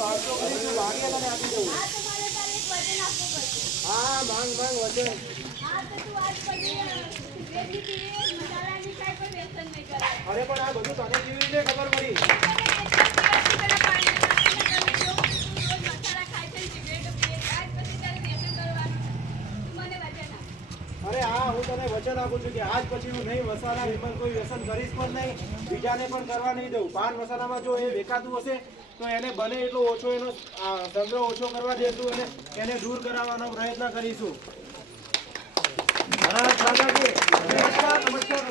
માણસો કરી વાડીએ તને આપી દઉં. હા માંગ વચન. અરે પણ આ બધું તને કેવી રીતે ખબર પડી? અરે હા, હું તને વચન આપું છું કે આજ પછી હું નહીં વસાના વિમલ કોઈ વ્યસન કરીશ પણ નહીં, બીજાને પણ કરવા નહીં દઉં. પાન મસાલામાં જો એ વેચાતું હશે તો એને બને એટલો ઓછો એનો સંગ્રહ ઓછો કરવા દેશું અને એને દૂર કરાવવાનો પ્રયત્ન કરીશું.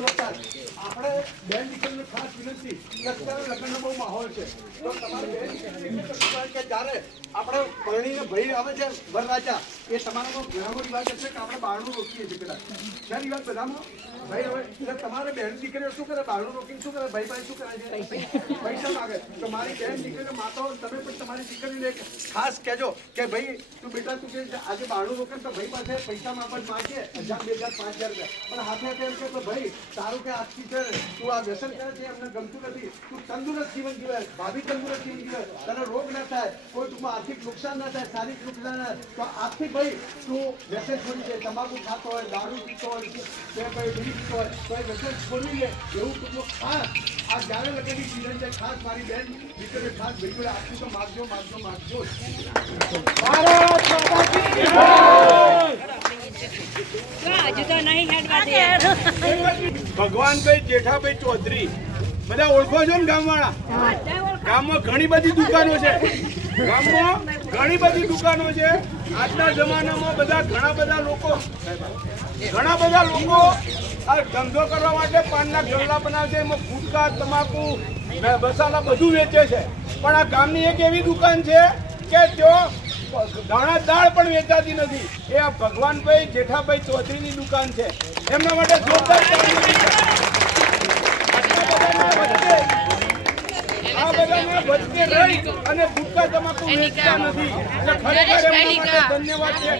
નમસ્કાર. આપણે બેન દીકરીને ખાસ વિનંતી, અત્યારે લગ્નનો બહુ માહોલ છે તો તમારે બેન દીકરીને કે જ્યારે આપણે પરણીને ભાઈ આવે છે વરરાજા, એ તમારામાં ઘણા રિવાજ છે કે આપણે બારણું રોકીએ છીએ પેલા ત્યાં રિવાજ બધામાં ભાઈ હવે એટલે તમારે બેન દીકરીઓ શું કરે? બારણું રોકીને શું કરે? ભાઈ શું કરે છે? પૈસા માગે. તો મારી બેન દીકરીને માતાઓ તમે પણ તમારી દીકરીને ખાસ કહેજો કે ભાઈ તું બેટા તું કે આજે બારણું રોકે તો ભાઈ પાસે પૈસામાં પણ માગીએ 1000, 2000, 5000 રૂપિયા, પણ હાથે એમ કે ભાઈ તારું કે આજથી છે તું આ વ્યસન કરે છે અમને ગમતું નથી, તું તંદુરસ્ત જીવન જીવે, ભાભી તંદુરસ્ત જીવન જીવે, તને રોગ ના થાય, કોઈ ટૂંકમાં આર્થિક નુકસાન ના થાય, શારીરિક નુકસાન ના થાય, તો આજથી ભાઈ તું વ્યસન છોડી દે. તમાકુ ખાતો હોય, દારૂ પીતો હોય, કે ભાઈ બીડી પીતો હોય તો એ વ્યસન છોડી દે. એવું ટૂંકમાં ખાસ આ જ્યારે લગેલી જીવન છે ખાસ મારી બેન દીકરીને ખાસ ભાઈ આજથી તો માગજો. ભગવાનભાઈ જેઠાભાઈ ચૌધરી બધા ઓળખો છો ને? ગામમાં ઘણી બધી દુકાનો છે. આજના જમાનામાં ઘણા બધા લોકો આ ધંધો કરવા માટે પાનના ગલ્લા બનાવે છે, એમાં ગુટકા, તમાકુ, મસાલા બધું વેચે છે. પણ આ ગામની એક એવી દુકાન છે કે ત્યાં દાણા દાળ પણ વેચાતી નથી. એ આ ભગવાનભાઈ જેઠાભાઈ ચૌધરીની દુકાન છે. એમના માટે જોરદાર આ બધાના વચ્ચે રહી અને ગુટકા તમાકુ વેચતા નથી. એટલે ખરેખર એમના માટે ધન્યવાદ છે.